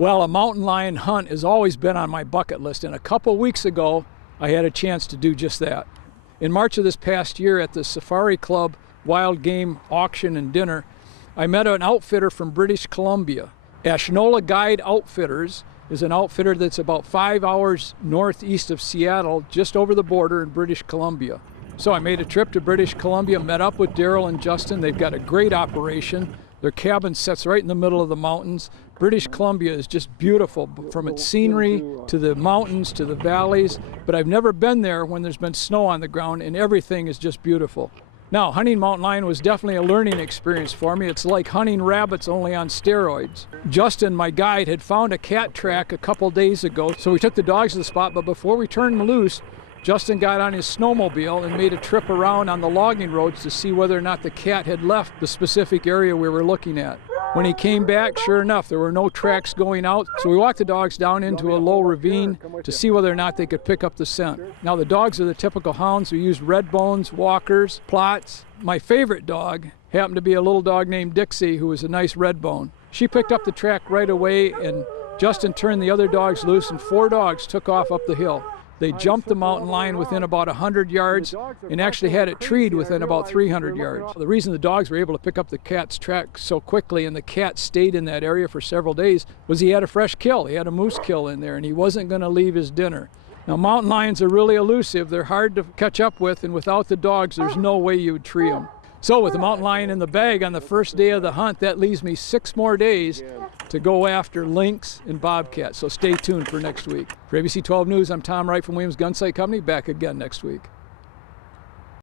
Well, a mountain lion hunt has always been on my bucket list, and a couple weeks ago I had a chance to do just that. In March of this past year at the Safari Club Wild Game Auction and Dinner, I met an outfitter from British Columbia. Ashnola Guide Outfitters is an outfitter that's about 5 hours northeast of Seattle, just over the border in British Columbia. So I made a trip to British Columbia, met up with Daryl and Justin. They've got a great operation. Their cabin sits right in the middle of the mountains. British Columbia is just beautiful, from its scenery to the mountains to the valleys, but I've never been there when there's been snow on the ground, and everything is just beautiful. Now, hunting mountain lion was definitely a learning experience for me. It's like hunting rabbits, only on steroids. Justin, my guide, had found a cat track a couple days ago, so we took the dogs to the spot, but before we turned them loose, Justin got on his snowmobile and made a trip around on the logging roads to see whether or not the cat had left the specific area we were looking at. When he came back, sure enough, there were no tracks going out, so we walked the dogs down into a low ravine to see whether or not they could pick up the scent. Now, the dogs are the typical hounds. We used red bones, walkers, plots. My favorite dog happened to be a little dog named Dixie, who was a nice red bone. She picked up the track right away, and Justin turned the other dogs loose, and 4 dogs took off up the hill. They jumped the mountain lion within about 100 yards and actually had it treed within about 300 yards. The reason the dogs were able to pick up the cat's track so quickly and the cat stayed in that area for several days was he had a fresh kill. He had a moose kill in there and he wasn't going to leave his dinner. Now, mountain lions are really elusive. They're hard to catch up with, and without the dogs, there's no way you would tree them. So with the mountain lion in the bag on the first day of the hunt, that leaves me 6 more days to go after lynx and bobcat. So stay tuned for next week. For ABC 12 News, I'm Tom Wright from Williams Gunsight Company, back again next week.